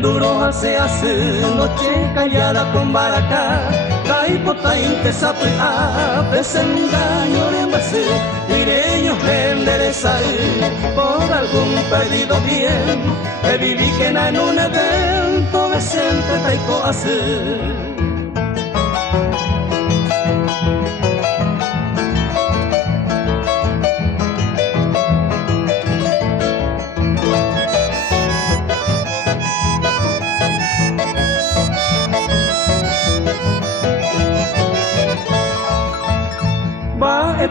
duro hace noche callada con baraca, taipota intesapea, desengaño de base, direño enderezar, por algún perdido bien, que viví que en un evento decente taico hacer.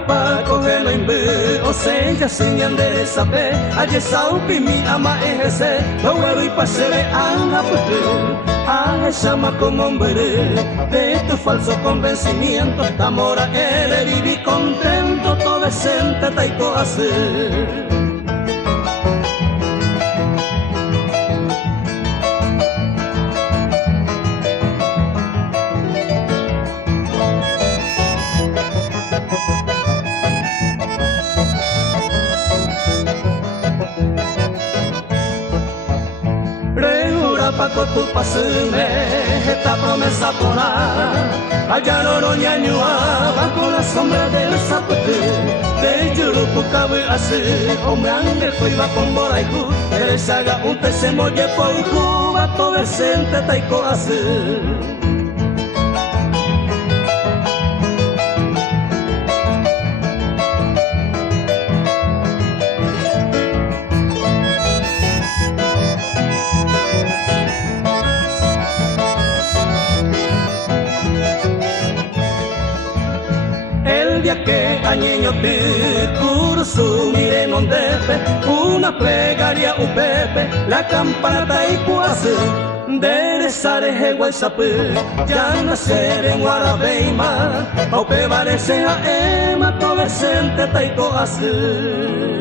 Pa cogerlo en B, o sea, sin endereza B, ayer saupi mi ama ejese, lo huevo y pasere a la putre, a llama como hombre, de tu falso convencimiento, amor que viví contento, todo decente taiko hacer. Paco tu pasume, esta promesa polar, allá no ñañua, bajo la sombra del zapote, de Yurupucabe hace, hombre ángel iba con boraiku, el saga un tesemoye por Cuba, todo decente taiko hace. Que añeño te curso mire non debe una plegaria upepe la campana taikuase de sareje guaysape ya nacer en Guarabeima o pe varese a ema to decente taiko hace.